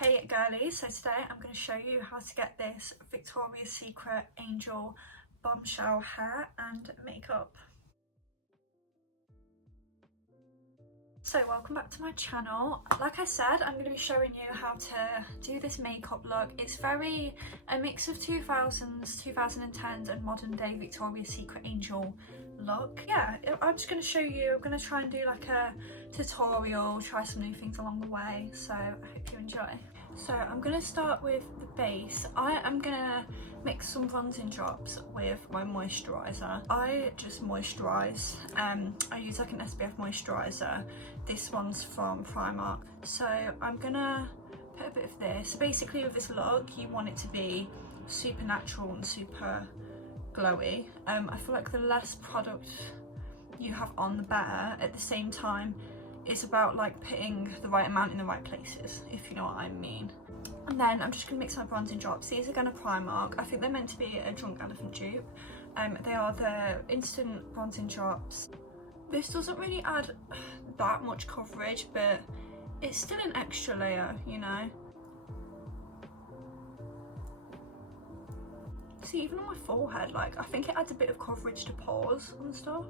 Hey girlies, so today I'm going to show you how to get this Victoria's Secret Angel bombshell hair and makeup. So welcome back to my channel. Like I said, I'm going to be showing you how to do this makeup look. It's very a mix of 2000s, 2010s and modern day Victoria's Secret Angel look. Yeah, I'm just going to show you. I'm going to try and do like a tutorial, try some new things along the way, so I hope you enjoy. So I'm going to start with the base. I am going to mix some bronzing drops with my moisturiser. I just moisturise. I use like an SPF moisturiser. This one's from Primark. So I'm going to put a bit of this. Basically with this look, you want it to be super natural and super glowy. I feel like the less product you have on, the better. At the same time, it's about like putting the right amount in the right places, if you know what I mean. And then I'm just going to mix my bronzing drops. These are going to Primark. I think they're meant to be a Drunk Elephant dupe. They are the instant bronzing drops. This doesn't really add that much coverage, but it's still an extra layer, you know. See, even on my forehead, like, I think it adds a bit of coverage to pores and stuff.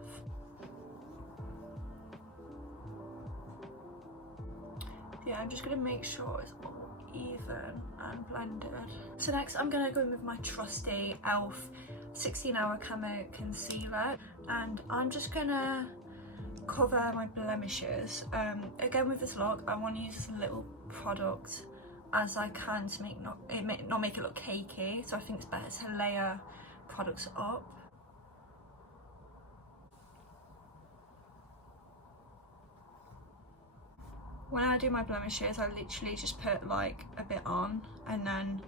Yeah, I'm just going to make sure it's all even and blended. So next I'm going to go in with my trusty e.l.f. 16-hour camo concealer, and I'm just going to cover my blemishes. Again with this look, I want to use as little product as I can to not make it look cakey, so I think it's better to layer products up. When I do my blemishes, I literally just put like a bit on and then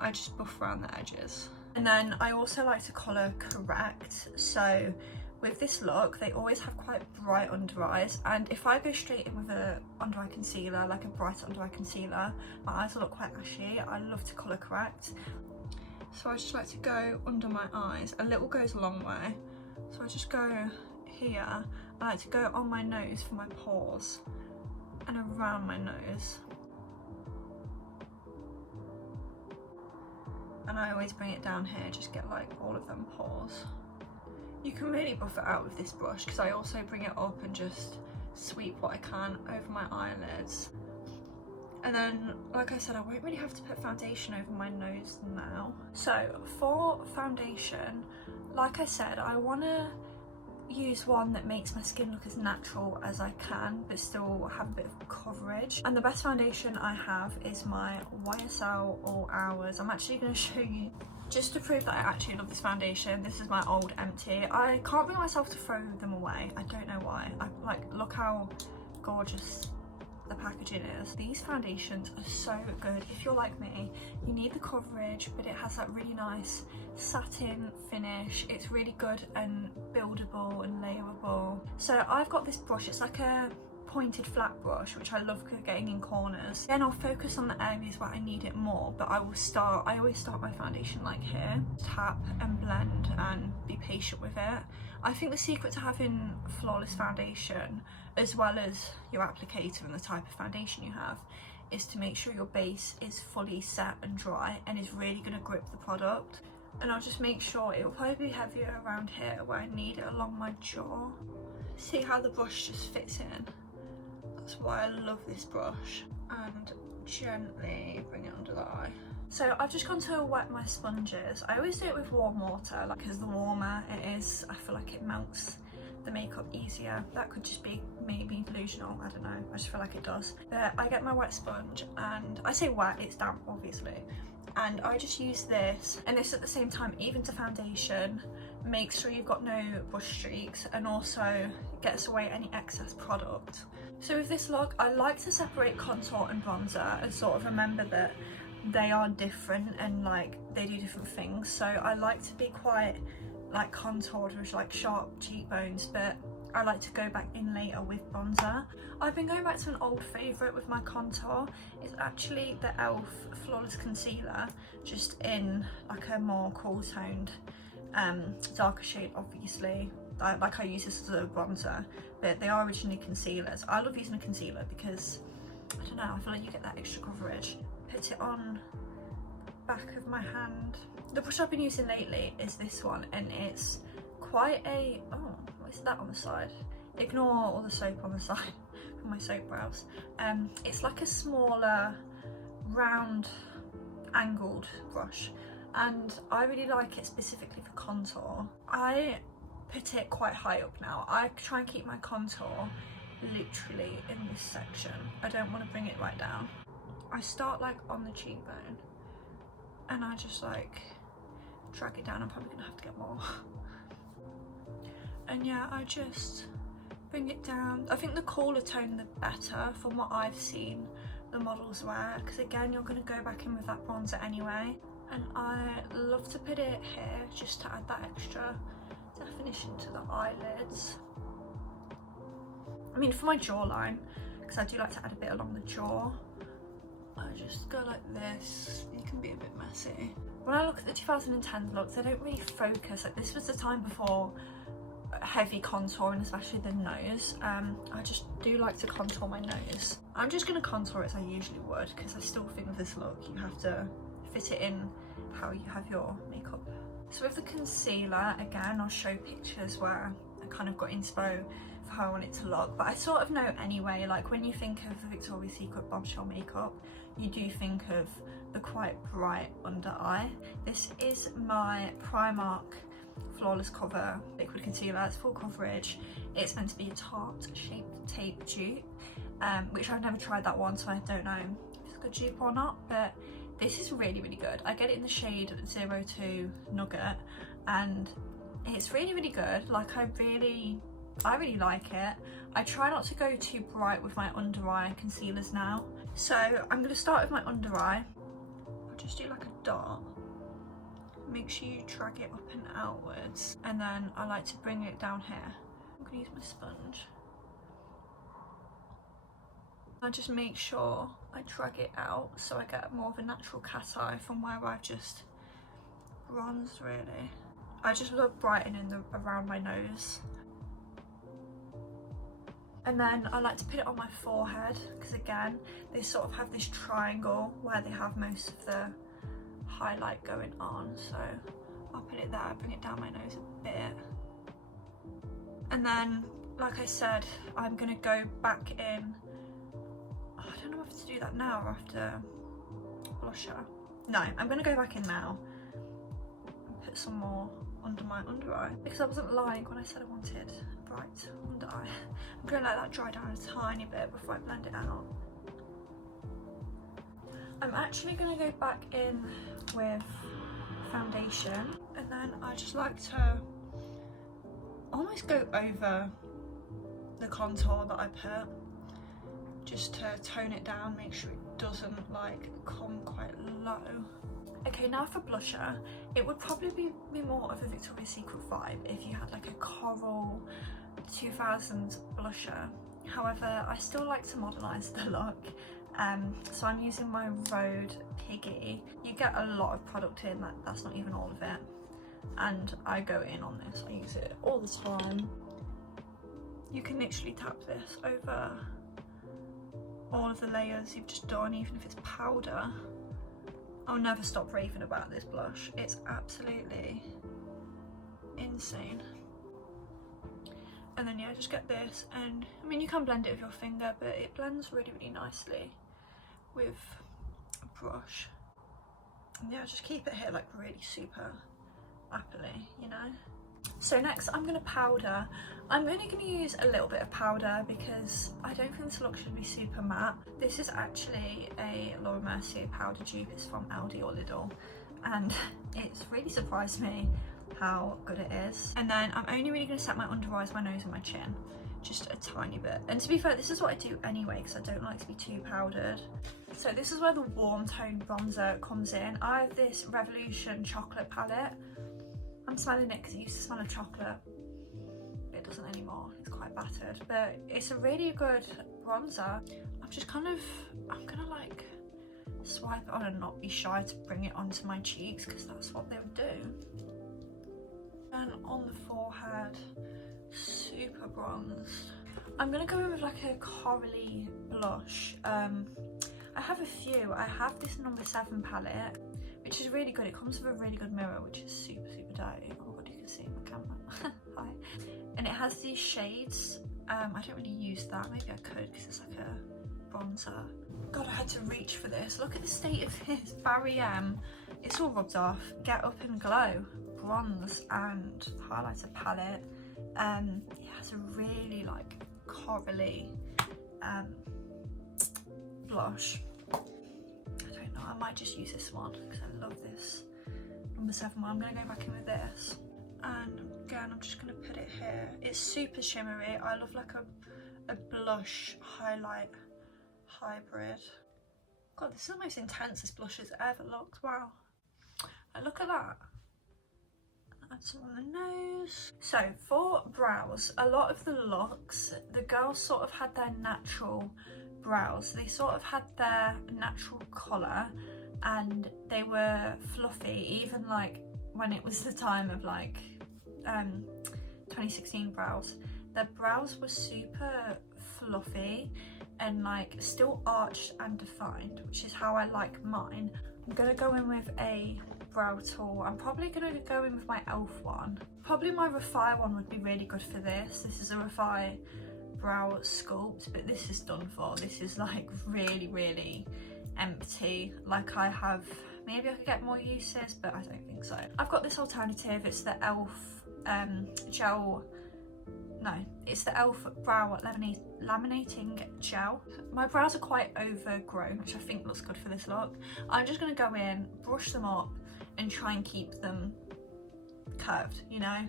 I just buff around the edges. And then I also like to colour correct, so with this look they always have quite bright under eyes, and if I go straight in with a under eye concealer, like a bright under eye concealer, my eyes will look quite ashy. I love to colour correct, so I just like to go under my eyes. A little goes a long way, so I just go here. I like to go on my nose for my pores and around my nose, and I always bring it down here, just get like all of them pores. You can really buff it out with this brush, because I also bring it up and just sweep what I can over my eyelids. And then, like I said, I won't really have to put foundation over my nose now. So for foundation, like I said, I want to use one that makes my skin look as natural as I can but still have a bit of coverage, and the best foundation I have is my YSL All Hours. I'm actually going to show you just to prove that I actually love this foundation. This is my old empty. I can't bring myself to throw them away. I don't know why. Look how gorgeous the packaging is. These foundations are so good. If you're like me, you need the coverage, but it has that really nice satin finish. It's really good and buildable and layerable. So I've got this brush. It's like a pointed flat brush, which I love getting in corners. Then I'll focus on the areas where I need it more, but I always start my foundation like here. Tap and blend and be patient with it. I think the secret to having flawless foundation, as well as your applicator and the type of foundation you have, is to make sure your base is fully set and dry and is really going to grip the product. And I'll just make sure it will probably be heavier around here where I need it, along my jaw. See how the brush just fits in? That's why I love this brush. And gently bring it under the eye. So I've just gone to wet my sponges. I always do it with warm water, because the warmer it is, I feel like it melts the makeup easier. That could just be maybe delusional, I don't know, I just feel like it does. But I get my wet sponge, and I say wet, it's damp obviously, and I just use this, and this at the same time evens the foundation, makes sure you've got no brush streaks, and also gets away any excess product. So with this look, I like to separate contour and bronzer and sort of remember that they are different and like they do different things. So I like to be quite like contoured with like sharp cheekbones, but I like to go back in later with bronzer. I've been going back to an old favourite with my contour. It's actually the e.l.f. Flawless Concealer, just in like a more cool toned darker shade obviously. I use this as a bronzer, but they are originally concealers. I love using a concealer because, I don't know, I feel like you get that extra coverage. put it on back of my hand. The brush I've been using lately is this one, and it's quite a, oh, what's that on the side? Ignore all the soap on the side from my soap brows. It's like a smaller, round, angled brush, and I really like it specifically for contour. I put it quite high up now. I try and keep my contour literally in this section. I don't want to bring it right down. I start like on the cheekbone, and I just like drag it down. I'm probably gonna have to get more. And yeah, I just bring it down. I think the cooler tone the better from what I've seen the models wear, because again, you're gonna go back in with that bronzer anyway. And I love to put it here just to add that extra definition to the eyelids. I mean, for my jawline, because I do like to add a bit along the jaw, I just go like this. You can be a bit messy. When I look at the 2010 looks, they don't really focus. Like, this was the time before heavy contouring, especially the nose. I just do like to contour my nose. I'm just going to contour it as I usually would, because I still think with this look you have to fit it in how you have your makeup. So with the concealer, again, I'll show pictures where I kind of got inspo for how I want it to look, but I sort of know anyway, like when you think of the Victoria's Secret bombshell makeup, you do think of the quite bright under eye. This is my Primark Flawless Cover liquid concealer. It's full coverage. It's meant to be a Tarte Shape Tape dupe, which I've never tried that one, so I don't know if it's a good dupe or not, but this is really, really good. I get it in the shade 02 Nugget, and it's really, really good. Like, I really like it. I try not to go too bright with my under eye concealers now. So I'm going to start with my under eye. I'll just do like a dot. Make sure you drag it up and outwards, and then I like to bring it down here. I'm going to use my sponge. I just make sure I drag it out so I get more of a natural cat eye from where I've just bronzed, really. I just love brightening around my nose. And then I like to put it on my forehead, because again, they sort of have this triangle where they have most of the highlight going on. So I'll put it there, bring it down my nose a bit. And then, like I said, I'm gonna go back in. Oh, I don't know if to do that now or after blusher. No, I'm gonna go back in now and put some more under my under eye, because I wasn't lying when I said I wanted bright under eye. I'm gonna let that dry down a tiny bit before I blend it out. I'm actually gonna go back in with foundation, and then I just like to almost go over the contour that I put, just to tone it down, make sure it doesn't like come quite low. Okay, now for blusher, it would probably be more of a Victoria's Secret vibe if you had like a coral 2000s blusher. However, I still like to modernise the look, so I'm using my Rhode Piggy. You get a lot of product in, that's not even all of it, and I go in on this. I use it all the time. You can literally tap this over all of the layers you've just done, even if it's powder. I'll never stop raving about this blush. It's absolutely insane. And then yeah, just get this, and I mean, you can blend it with your finger, but it blends really, really nicely with a brush. And yeah, just keep it here like really super happily, you know. So next I'm gonna powder. I'm only gonna use a little bit of powder because I don't think this look should be super matte. This is actually a Laura Mercier powder dupe. It's from Aldi or Lidl, and it's really surprised me how good it is. And then I'm only really gonna set my under eyes, my nose and my chin, just a tiny bit. And to be fair, this is what I do anyway, because I don't like to be too powdered. So this is where the warm tone bronzer comes in. I have this Revolution chocolate palette. I'm smelling it because it used to smell of chocolate. It doesn't anymore, it's quite battered, but it's a really good bronzer. I'm just kind of, I'm gonna like swipe it on and not be shy to bring it onto my cheeks, because that's what they would do. And on the forehead, super bronzed. I'm gonna go in with like a corally blush. I I have a few. I have this number 7 palette, which is really good. It comes with a really good mirror, which is super, super dirty. Oh my god, you can see my camera. Hi. And it has these shades. I don't really use that. Maybe I could because it's like a bronzer. God, I had to reach for this. Look at the state of this. Barry M. It's all rubbed off. Get Up and Glow bronze and highlighter palette. It has a really like corally blush. I don't know, I might just use this one because I love this number 7 one. I'm going to go back in with this, and again I'm just going to put it here. It's super shimmery. I love like a blush highlight hybrid. God, this is the most intense this blush has ever looked. Wow, look at that. Add some on the nose. So for brows, a lot of the looks, the girls sort of had their natural brows. They sort of had their natural colour and they were fluffy, even like when it was the time of like 2016 brows. Their brows were super fluffy and like still arched and defined, which is how I like mine. I'm gonna go in with a brow tool. I'm probably gonna go in with my e.l.f. one. Probably my Refi one would be really good for this. This is a Refi brow sculpt, but this is done for. This is like really, really empty. Like I have, maybe I could get more uses, but I don't think so. I've got this alternative. It's the e.l.f. gel. No, it's the e.l.f. brow laminating gel. My brows are quite overgrown, which I think looks good for this look. I'm just going to go in, brush them up and try and keep them curved, you know?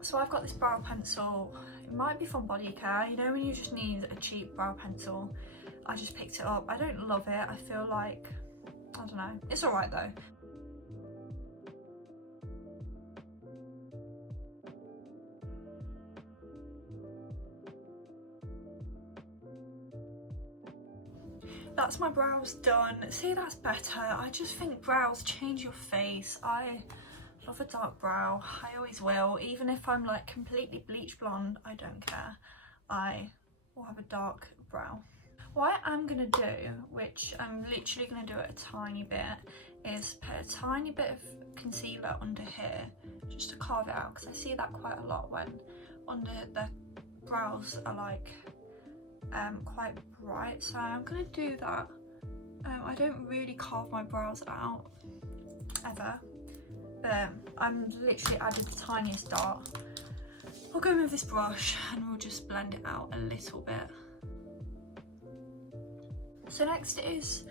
So I've got this brow pencil. It might be from Body Care. You know when you just need a cheap brow pencil? I just picked it up. I don't love it. I feel like, I don't know. It's alright though. That's my brows done. See, that's better. I just think brows change your face. I love a dark brow. I always will. Even if I'm like completely bleach blonde, I don't care. I will have a dark brow. What I am going to do, which I'm literally going to do it a tiny bit, is put a tiny bit of concealer under here just to carve it out, because I see that quite a lot when under the brows are like quite bright. So I'm going to do that. I don't really carve my brows out ever, but I'm literally added the tiniest dot. I'll go with this brush and we'll just blend it out a little bit. So next is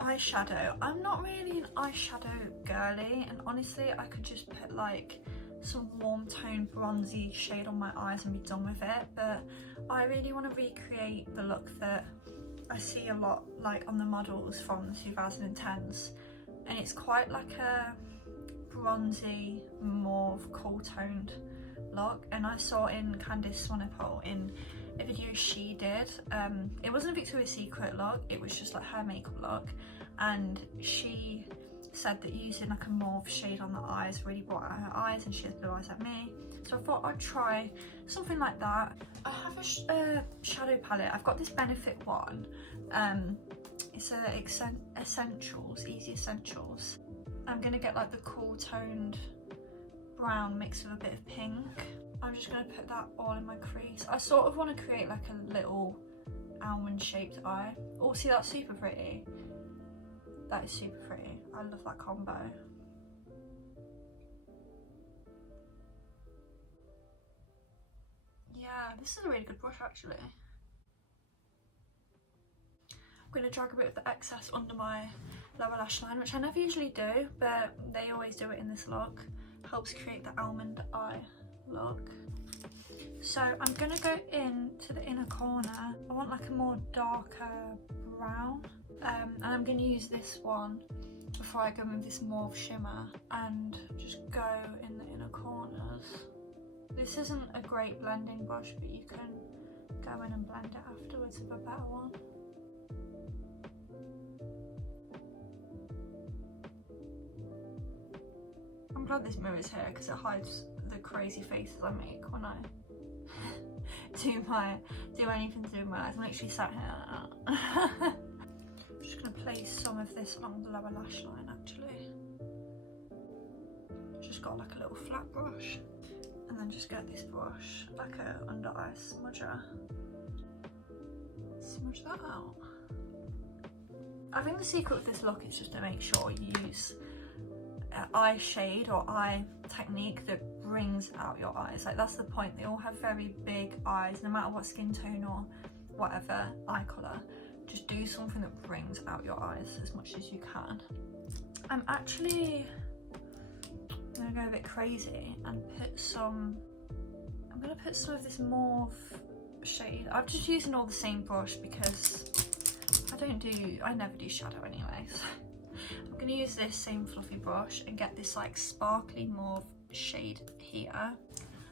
eyeshadow. I'm not really an eyeshadow girly, and honestly I could just put like some warm tone bronzy shade on my eyes and be done with it, but I really want to recreate the look that I see a lot like on the models from the 2010s, and it's quite like a bronzy, mauve, cool toned look. And I saw in Candice Swanepoel in a video she did, it wasn't a Victoria's Secret look, it was just like her makeup look, and she said that using like a mauve shade on the eyes really brought out her eyes, and she has blue eyes like me, so I thought I'd try something like that. I have a shadow palette. I've got this Benefit one. It's a Essentials, Easy Essentials. I'm gonna get like the cool toned brown mixed with a bit of pink. I'm just going to put that all in my crease. I sort of want to create like a little almond shaped eye. Oh, see, that's super pretty. That is super pretty. I love that combo. Yeah, this is a really good brush actually. I'm going to drag a bit of the excess under my lower lash line, which I never usually do, but they always do it in this look. Helps create the almond eye look. So I'm gonna go into the inner corner. I want like a more darker brown, and I'm gonna use this one before I go in with this mauve shimmer and just go in the inner corners. This isn't a great blending brush, but you can go in and blend it afterwards with a better one. I'm glad this mirror's here because it hides the crazy faces I make when I do anything to do with my eyes. I'm literally sat here. I'm just gonna place some of this along the lower lash line actually. Just got like a little flat brush, and then just get this brush, like a under eye smudger. Smudge that out. I think the secret with this look is just to make sure you use eye shade or eye technique that brings out your eyes. Like that's the point. They all have very big eyes, no matter what skin tone or whatever eye colour. Just do something that brings out your eyes as much as you can. I'm actually gonna go a bit crazy and put some, I'm gonna put some of this mauve shade. I'm just using all the same brush because I never do shadow anyway. So I'm gonna use this same fluffy brush and get this like sparkly mauve shade here.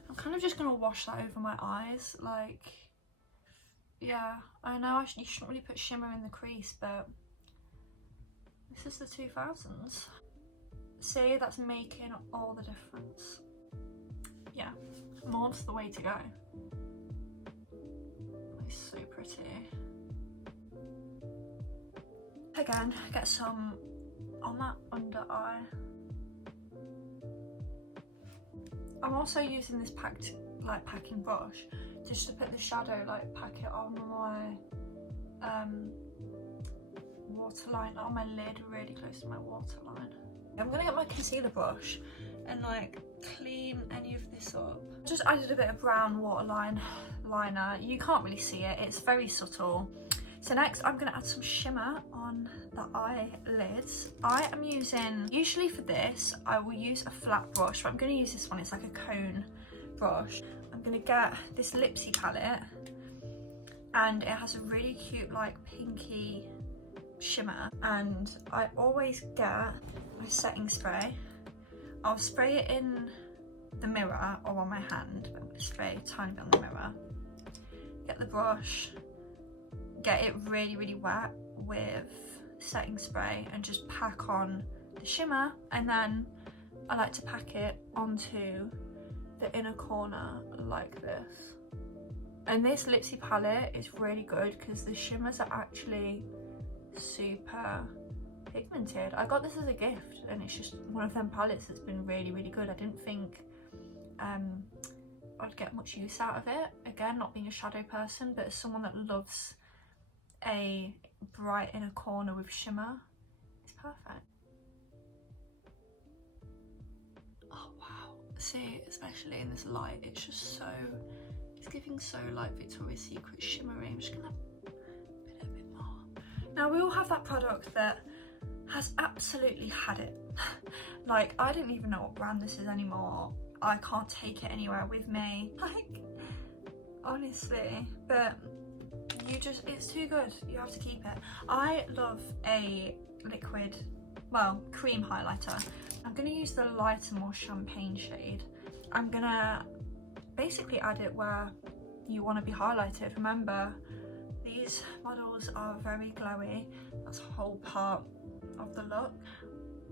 I'm kind of just gonna wash that over my eyes. Like, yeah, I know you shouldn't really put shimmer in the crease, but this is the 2000s. See, that's making all the difference. Yeah, mauve's the way to go. It's so pretty. Again, get some on that under eye. I'm also using this packing brush just to put the shadow, like pack it on my waterline, on my lid, really close to my waterline. I'm gonna get my concealer brush and like clean any of this up. Just added a bit of brown waterline liner. You can't really see it, it's very subtle. So next I'm gonna add some shimmer on the eyelids. I am using, usually for this, I will use a flat brush, but I'm gonna use this one, it's like a cone brush. I'm gonna get this Lipsy palette, and it has a really cute like pinky shimmer, and I always get my setting spray. I'll spray it in the mirror or on my hand, but I'm gonna spray a tiny bit on the mirror. Get the brush, get it really, really wet with setting spray and just pack on the shimmer, and then I like to pack it onto the inner corner like this. And this Lipsy palette is really good because the shimmers are actually super pigmented. I got this as a gift and it's just one of them palettes that's been really, really good. I didn't think I'd get much use out of it. Again, not being a shadow person, but as someone that loves a bright inner corner with shimmer, it's perfect. Oh wow, see, especially in this light, it's just so, it's giving so like Victoria's Secret shimmery. I'm just gonna put it a bit more. Now we all have that product that has absolutely had it. Like, I don't even know what brand this is anymore. I can't take it anywhere with me, like, honestly, but you just, it's too good, you have to keep it. I love a liquid, well, cream highlighter. I'm gonna use the lighter, more champagne shade. I'm gonna basically add it where you want to be highlighted. Remember, these models are very glowy. That's a whole part of the look.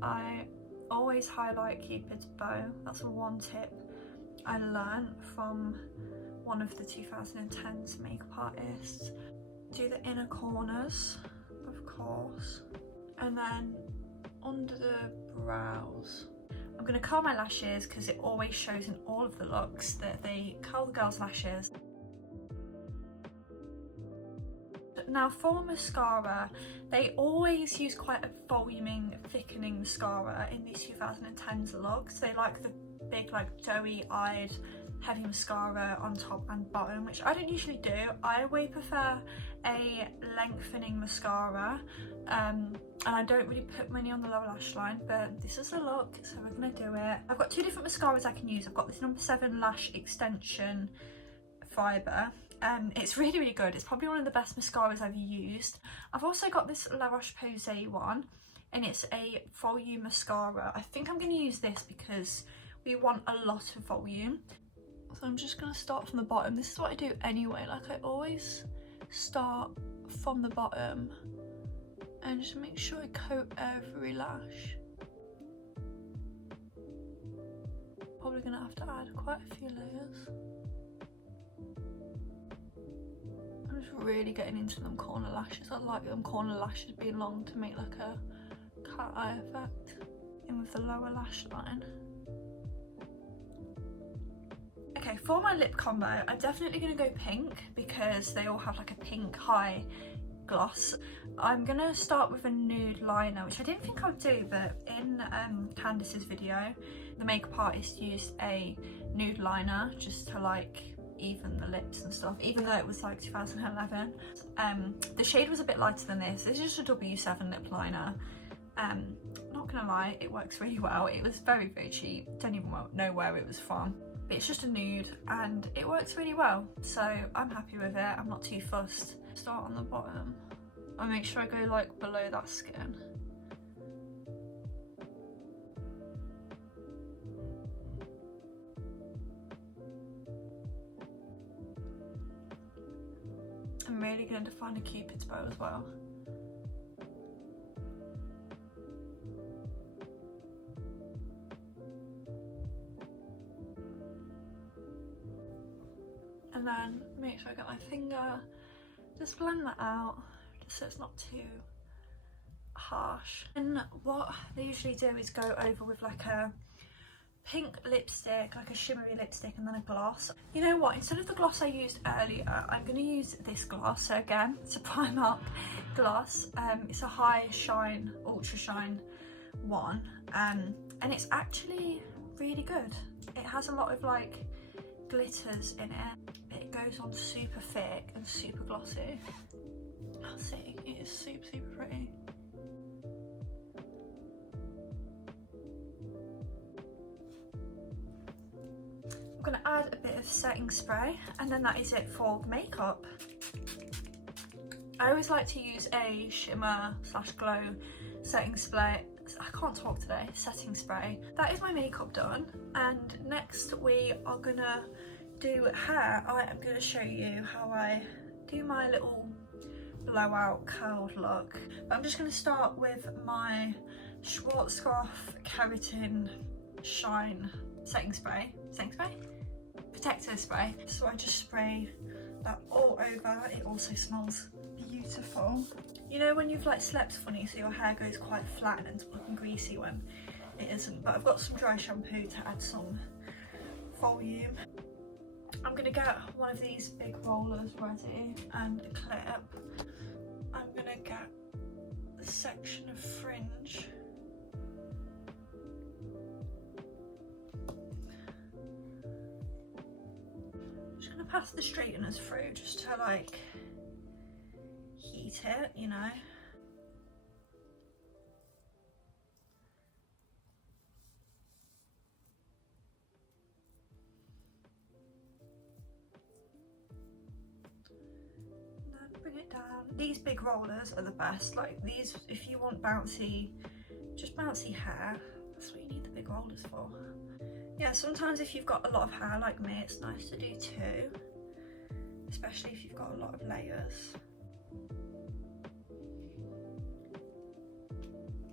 I always highlight Cupid's bow. That's one tip I learned from one of the 2010s makeup artists. Do the inner corners, of course, and then under the brows. I'm going to curl my lashes because it always shows in all of the looks that they curl the girls' lashes. Now for mascara, they always use quite a voluming, thickening mascara in these 2010s looks. They like the big, like doughy-eyed, heavy mascara on top and bottom, which I don't usually do. I way prefer a lengthening mascara, and I don't really put many on the lower lash line, but this is the look, so we're gonna do it. I've got two different mascaras I can use. I've got this number 7 lash extension fibre. It's really, really good. It's probably one of the best mascaras I've used. I've also got this La Roche-Posay one, and it's a volume mascara. I think I'm going to use this because we want a lot of volume. So I'm just going to start from the bottom. This is what I do anyway. Like, I always start from the bottom and just make sure I coat every lash. probably gonna have to add quite a few layers. I'm just really getting into them corner lashes. I like them corner lashes being long to make like a cat eye effect. In with the lower lash line. Okay, for my lip combo, I'm definitely going to go pink because they all have like a pink high gloss. I'm going to start with a nude liner, which I didn't think I would do, but in Candice's video, the makeup artist used a nude liner just to like even the lips and stuff, even though it was like 2011. The shade was a bit lighter than this. This is just a W7 lip liner. Not gonna lie, it works really well. It was very, very cheap. Don't even know where it was from. But it's just a nude and it works really well. So I'm happy with it. I'm not too fussed. Start on the bottom. I make sure I go like below that skin. I'm really going to define a cupid's bow as well. And then make sure I get my finger, just blend that out, just so it's not too harsh. And what they usually do is go over with like a pink lipstick, like a shimmery lipstick, and then a gloss. You know what, instead of the gloss I used earlier, I'm going to use this gloss. So again, it's a Primark gloss. It's a high shine, ultra shine one, and it's actually really good. It has a lot of like glitters in it. It goes on super thick and super glossy. I'll see, it is super, super pretty. I'm going to add a bit of setting spray and then that is it for the makeup. I always like to use a shimmer slash glow setting spray. I can't talk today. Setting spray. That is my makeup done, and next we are gonna do hair. I am gonna show you how I do my little blowout curled look. But I'm just gonna start with my Schwarzkopf Keratin Shine setting spray. Protector spray. So I just spray that all over. It also smells beautiful. You know when you've like slept funny, so your hair goes quite flat and ends up looking greasy when it isn't. But I've got some dry shampoo to add some volume. I'm gonna get one of these big rollers ready and a clip. I'm gonna get the section of fringe. I'm just gonna pass the straighteners through just to like heat it, you know. Bring it down. These big rollers are the best. Like these, if you want bouncy, just bouncy hair, that's what you need the big rollers for. Yeah, sometimes if you've got a lot of hair like me, it's nice to do two, especially if you've got a lot of layers.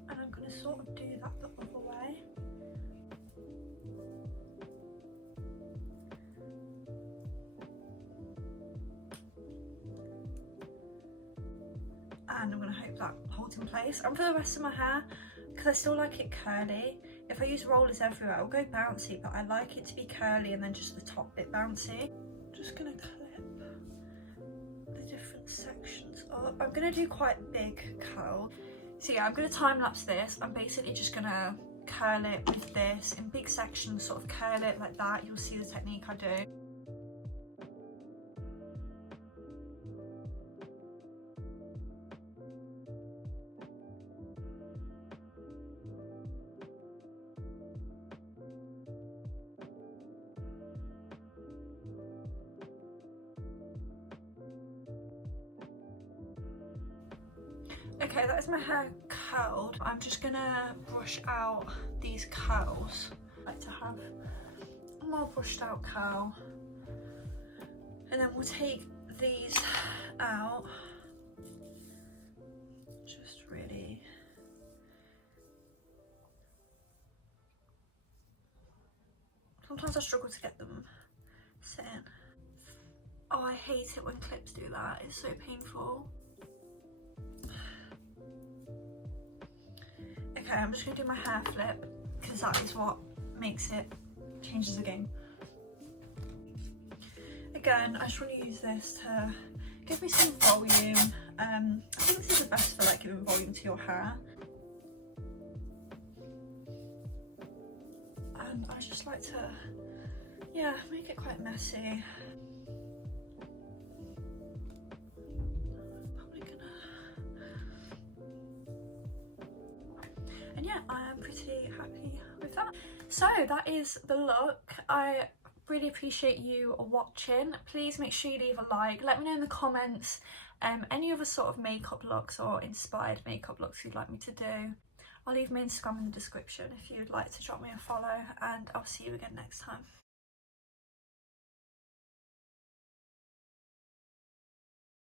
And I'm going to sort of do that the other way. And I'm going to hope that holds in place. And for the rest of my hair, because I still like it curly, if I use rollers everywhere, I'll go bouncy, but I like it to be curly and then just the top bit bouncy. I'm just going to clip the different sections up. I'm going to do quite big curl. So yeah, I'm going to time lapse this. I'm basically just going to curl it with this in big sections, sort of curl it like that. You'll see the technique I do. Okay, that is my hair curled. I'm just gonna brush out these curls. I like to have a more brushed out curl. And then we'll take these out. Just really sometimes I struggle to get them set in. Oh, I hate it when clips do that, it's so painful. Okay, I'm just gonna do my hair flip because that is what makes it, changes the game. Again, I just want to use this to give me some volume. I think this is the best for like giving volume to your hair. And I just like to, yeah, make it quite messy. Probably gonna, and yeah, I am pretty happy with that. So that is the look. I really appreciate you watching. Please make sure you leave a like. Let me know in the comments any other sort of makeup looks or inspired makeup looks you'd like me to do. I'll leave my Instagram in the description if you'd like to drop me a follow, and I'll see you again next time.